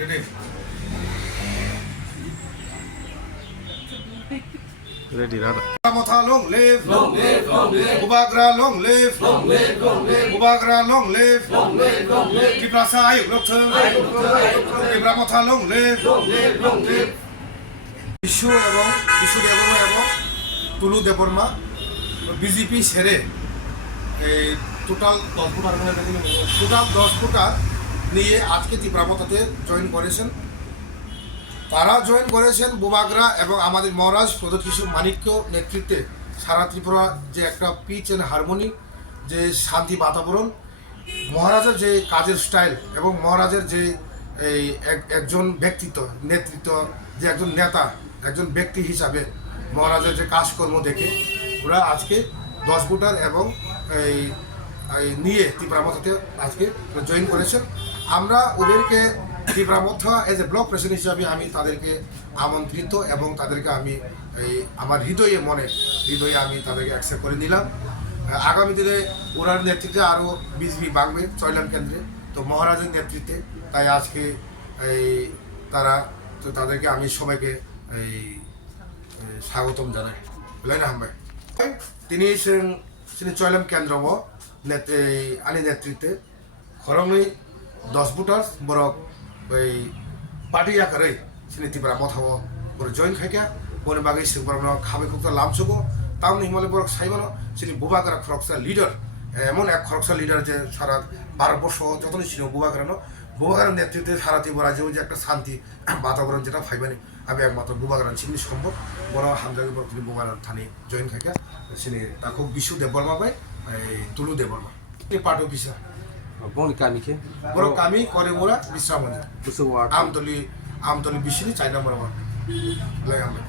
Ready, Rada. Motha long live, Bubagra long live, Bubagra long live, Tipra sayuk lok thung, Tipra motha long live, বিশ্ব এবং বিশ্ব দেববর্মা এবং তুলু Debbarma BJP ছেড়ে এই total 10 ফুটার নিয়ে আজকে ত্রিপুরা মথাতে জয়েন করেছেন। তারা জয়েন করেছেন বুবাগরা এবং আমাদের মহারাজ প্রদত্ত কিশোর মানিক্য নেতৃত্বে সারা ত্রিপুরা যে একটা পিচ অ্যান্ড হারমোনি, যে শান্তি বাতাবরণ, মহারাজের যে কাজের স্টাইল এবং মহারাজের যে এই একজন ব্যক্তিত্ব নেতৃত্ব, যে একজন নেতা, একজন ব্যক্তি হিসাবে মহারাজের যে কাজকর্ম দেখে ওরা আজকে 10 ফুটার এবং এই নিয়ে ত্রিপুরা মথাতে আজকে জয়েন করেছেন। আমরা ওদেরকে ত্রিপুরা মথা এজ এ ব্লক প্রেসিডেন্ট হিসাবে আমি তাদেরকে আমন্ত্রিত এবং তাদেরকে আমি আমার হৃদয়ে আমি তাদেরকে অ্যাকসেপ্ট করে নিলাম। আগামী দিনে ওনার নেতৃত্বে আরও বিজেপি বাংবে চয়লাম কেন্দ্রে, তো মহারাজের নেতৃত্বে, তাই আজকে তাদেরকে আমি সবাইকে স্বাগতম জানাই। বুঝলেন হাম্বাই তিনি চয়লাম কেন্দ্র আনি নেতৃত্বে খরংনি 10 ফুটার বরক ওই party Yakarwi sini Tipra motha boro join khaika boni bagai sing borok khabai khokta lamchogo tamni himale borok saimano sini bubagra khoroksa leader এমন এক খরকসা লিডার যে সারা ভারতবর্ষ যতই ছিল বুবাগরার নেতৃত্বে সারা ত্রিপুরা রাজ্যেও যে একটা শান্তি বাতাবরণ যেটা ফাইবানি আমি একমাত্র বুবাগরান চিনি সম্ভব বড় হামদাগি বড় তিনি বুবাগরান থানি জয়েন খাইকা সিনি তাকে বিশ্ব দেববর্মা বাই Tulu Debbarma part officer Boni kami ke? বড় কামি করে মোরা বিশ্রামনি আমতলি বিশিনি 4 নম্বর ওয়ার্ড লাই আমরা